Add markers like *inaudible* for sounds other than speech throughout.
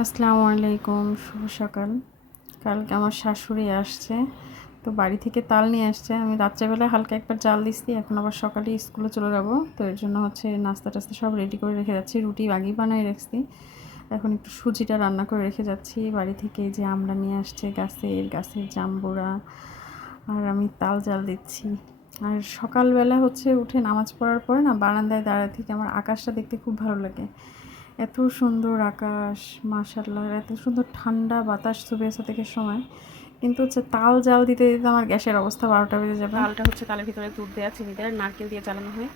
আসসালামু আলাইকুম, শুভ সকাল। কালকে আমার শাশুড়ি আসছে, তো বাড়ি থেকে তাল নিয়ে আসছে। আমি রাত্রেবেলা হালকা একবার জাল দিচ্ছি, এখন আবার সকালে স্কুলে চলে যাব। তো এর জন্য হচ্ছে নাস্তা টাস্তা সব রেডি করে রেখে যাচ্ছি, রুটি আগেই বানিয়ে রাখছি। এখন একটু সুজিটা রান্না করে রেখে যাচ্ছি। বাড়ি থেকে যে আমরা নিয়ে আসছে, গাছের গাছের জাম্বুরা, আর আমি তাল জাল দিচ্ছি। আর সকালবেলা হচ্ছে উঠে নামাজ পড়ার পরে না বারান্দায় দাঁড়া থেকে আমার আকাশটা দেখতে খুব ভালো লাগে। এত সুন্দর আকাশ মাশাল্লাহ এত সুন্দর ঠান্ডা বাতাস সুবেসা থেকে সময়। কিন্তু হচ্ছে তাল জাল দিতে দিতে আমার গ্যাসের অবস্থা বারোটা বেজে যাবে। তালটা হচ্ছে তালের ভিতরে দুধ দেওয়া চিনি দেওয়া নারকেল দিয়ে জ্বালানো হয়।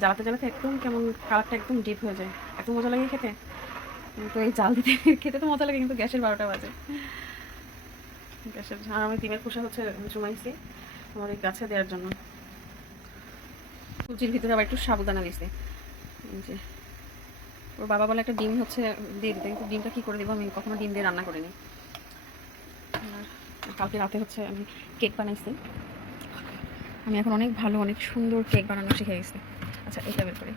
জ্বালাতে জ্বালাতে একদম কেমন কালারটা একদম ডিপ হয়ে যায়। এত মজা লাগে খেতে। তো এই জাল দিতে *laughs* খেতে তো মজা লাগে, কিন্তু গ্যাসের বারোটা বাজে। গ্যাসের আর আমি ডিমের খোসা হচ্ছে জমাইছি আমার এই গাছে দেওয়ার জন্য। সুজির ভিতরে আবার একটু সাবুদানা এই যে ওর বাবা বলে একটা ডিম হচ্ছে, দিয়ে দিতে। কিন্তু ডিমটা কী করে দেবো? আমি কখনো ডিম দিয়ে রান্না করিনি। কালকে রাতে হচ্ছে আমি কেক বানাইছি। আমি এখন অনেক ভালো, অনেক সুন্দর কেক বানানো শিখে গেছি। আচ্ছা এটা বের করি।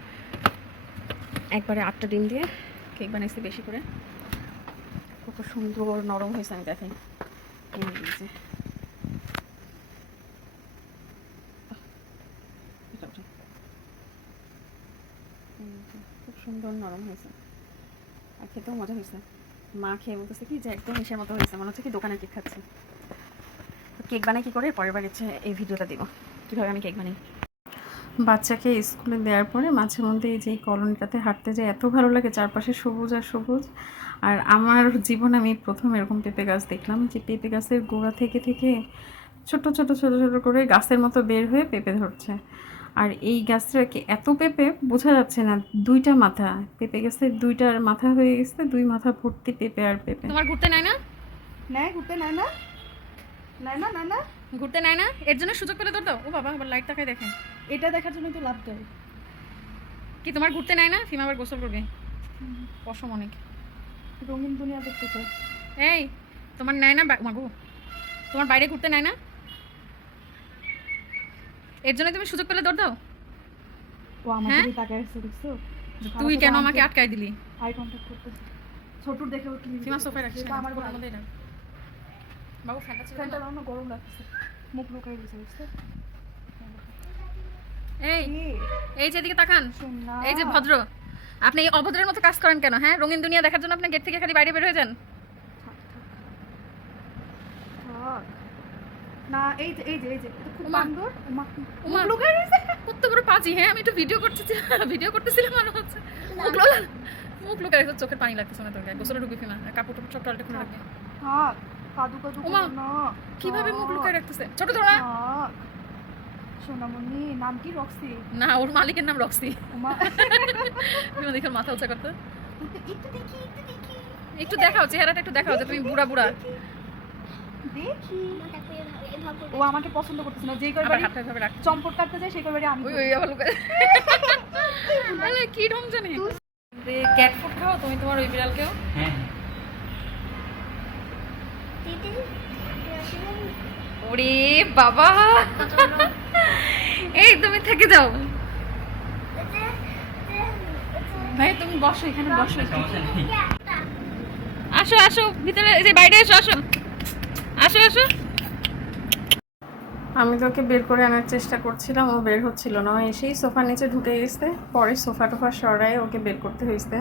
একবারে আটটা ডিম দিয়ে কেক বানাইছি বেশি করে। কত সুন্দর নরম হয়েছে আমি দেখাই এই যে। এটা ওঠে। এই যে, খুব সুন্দর নরম হয়েছে। আর খেতেও মজা হয়েছে। মা খেয়ে বলতেছে কি যে একদম ইসের মতো হয়েছে, মনে হচ্ছে কি দোকানে কেক খাচ্ছি। কেক বানাই কি করে? পরের বার এই ভিডিওটা দিব। কীভাবে আমি কেক বানাই? বাচ্চাকে স্কুলে দেওয়ার পরে মাঝে মধ্যে এই যে কলোনিটাতে হাঁটতে যায় এত ভালো লাগে চারপাশে সবুজ আর সবুজ। আর আমার জীবনে আমি প্রথম এরকম পেঁপে গাছ দেখলাম যে পেঁপে গাছের গোড়া থেকে থেকে ছোট ছোট ছোট ছোট করে গাছের মতো বের হয়ে পেঁপে ধরছে। আর এই গাছটা কি এত পেঁপে বোঝা যাচ্ছে না দুইটা মাথা। পেঁপে গাছের দুইটার মাথা হয়ে গেছে দুই মাথা ভর্তি পেঁপে আর পেঁপে। তোমার ঘুরতে নাই না? নেয় ঘুরতে নেয় না। নেয় না নেয় না। ঘুরতে নাই না? এর জন্য সুযোগ পেলে তোর দাও। ও বাবা আবার লাইট তাকায় দেখেন। এটা দেখার জন্য তো লাভ দেয় কি তোমার ঘুরতে নাই না? ফিমা আবার গোসল করবে। পশম অনেক। রঙিন দুনিয়া দেখতে চাই এই তোমার নেয় না মাগো তোমার বাইরে ঘুরতে নাই না? এর জন্য তুমি সুযোগ পেলে দৌড় দাও। ও আমার হ্যাঁ? তাকায় আছে দেখছ? তুই কেন আমাকে আটকায় দিলি? আই কন্টাক্ট করতেছে ছোটুর দেখে ও ক্লিন ফিমা সোফায় সেটা আমার ভালো মধ্যেই রাখ। বাবু ফ্যানটা ছিল ফ্যানটা লাগানো গরম লাগছে। মুখ লুকাই দিয়েছে বুঝছ এই এই যে এদিকে তাকান। এই যে ভদ্র। আপনি এই অভদ্রের মতো কাজ করেন কেন হ্যাঁ? রঙিন দুনিয়া দেখার জন্য আপনি গেট থেকে খালি বাইরে বের হয়ে যান থাক। না এই যে এই যে এই যে খুব। লুকাই দিয়েছে কত বড় পাজি হ্যাঁ আমি একটু ভিডিও করতেছিলাম ভিডিও করতেছিলাম মনে হচ্ছে। মুখ লোলা মুখ লুকায় রেখেছে, চোখের পানি লাগতেছে না তোর গায়ে গোসলে ঢুকবি কিনা কাপড় টাপড় সব টয়লেটে খুলে রাখবি। থাক কাদু কাদু না। কীভাবে মুখ। লুকায় রাখতেছে? ছোট থাক। সোনামণি নাম কি রক্সি? না ওর মালিকের নাম রক্সি। তুমি *laughs* দেখো মাথা উঁচা করতে। একটু একটু দেখি একটু দেখি। একটু দেখাও চেহারাটা একটু দেখাও যে তুমি বুড়া বুড়া। দেখি। ও আমাকে পছন্দ করতেছে না যেই রাখতে। চম্পট কাটতে যায় সেই করে বাড়ি আমি ওই ওই আবার লুকায়। আরে কি ঢং জানি ক্যাট ফুড খাও তুমি তোমার ওই বিড়ালকেও? ওরে বাবা। এই তুমি থেকে যাও। ভাই তুমি বসো এখানে বসো আসো আসো ভিতরে এই যে বাইরে এসো আসো। আসো আসো। আমি তো ওকে বের করে আনার চেষ্টা করছিলাম, ও বের হচ্ছিল না। এসেই সোফার নিচে ঢুকে গেছে, পরে সোফা টোফা সরায় ওকে বের করতে হয়েছে।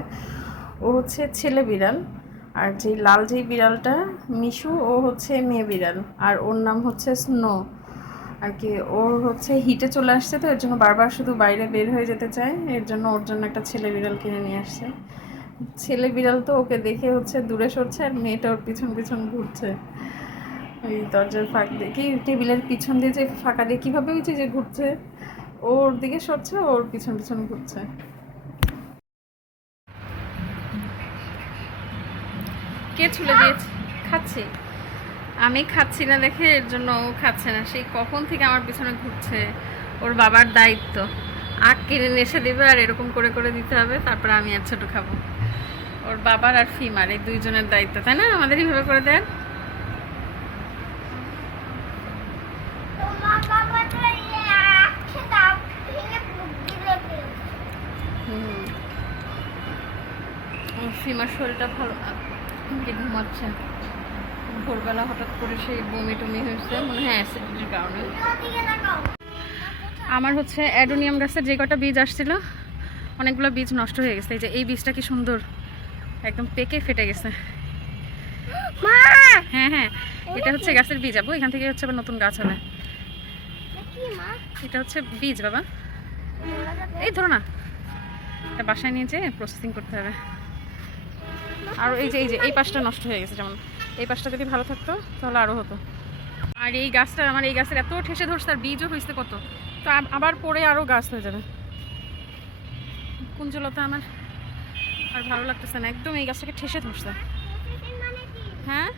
ও হচ্ছে ছেলে বিড়াল, আর যে লাল যেই বিড়ালটা, মিশু, ও হচ্ছে মেয়ে বিড়াল, আর ওর নাম হচ্ছে স্নো। আর কি ওর হচ্ছে হিটে চলে আসছে তো, এর জন্য বারবার শুধু বাইরে বের হয়ে যেতে চায়, এর জন্য ওর জন্য একটা ছেলে বিড়াল কিনে নিয়ে আসছে। ছেলে বিড়াল তো ওকে দেখে হচ্ছে দূরে সরছে, আর মেয়েটা ওর পিছন পিছন ঘুরছে। ওই দরজার ফাঁক কি টেবিলের পিছন দিয়ে যে ফাঁকা দিয়ে কীভাবে হয়েছে যে ঘুরছে, ওর দিকে সরছে, ওর পিছন পিছন ঘুরছে। কে ছুলে দিয়েছে? খাচ্ছে। আমি খাচ্ছি না দেখে এর জন্য ও খাচ্ছে না। সেই কখন থেকে আমার পিছনে ঘুরছে, ওর বাবার দায়িত্ব। আখ কিনে এসে দেবে আর এরকম করে করে দিতে হবে, তারপরে আমি আর ছোটো খাব। ওর বাবার আর ফিমার এই দুইজনের দায়িত্ব, তাই না? আমাদের এইভাবে করে দেন। ফিমার শরীরটা ভালো ঘুমাচ্ছে? ভোরবেলা হঠাৎ করে সেই বমি টমি হয়েছে মনে হয় অ্যাসিডিটির কারণে আমার হচ্ছে অ্যাডোনিয়াম গাছের যে কটা বীজ আসছিল অনেকগুলো বীজ নষ্ট হয়ে গেছে। এই যে এই বীজটা কি সুন্দর একদম পেকে ফেটে গেছে। হ্যাঁ হ্যাঁ এটা হচ্ছে গাছের বীজ আবু এখান থেকে হচ্ছে আবার নতুন গাছ হবে এটা হচ্ছে বীজ, বাবা। এই ধরো না। এটা বাসায় নিয়ে যেয়ে প্রসেসিং করতে হবে। আর এই যে এই যে, এই পাশটা নষ্ট হয়ে গেছে, যেমন। এই পাশটা যদি ভালো থাকতো, তাহলে আরও হতো। আর এই গাছটা, আমার এই গাছের এত ঠেসে ধরছে আর বীজও হয়েছে কত। তো আবার পরে আরও গাছ হয়ে যাবে। কুঞ্জলতা আমার। আর ভালো লাগতেছে না, একদম এই গাছটাকে ঠেসে ধরছে। হ্যাঁ?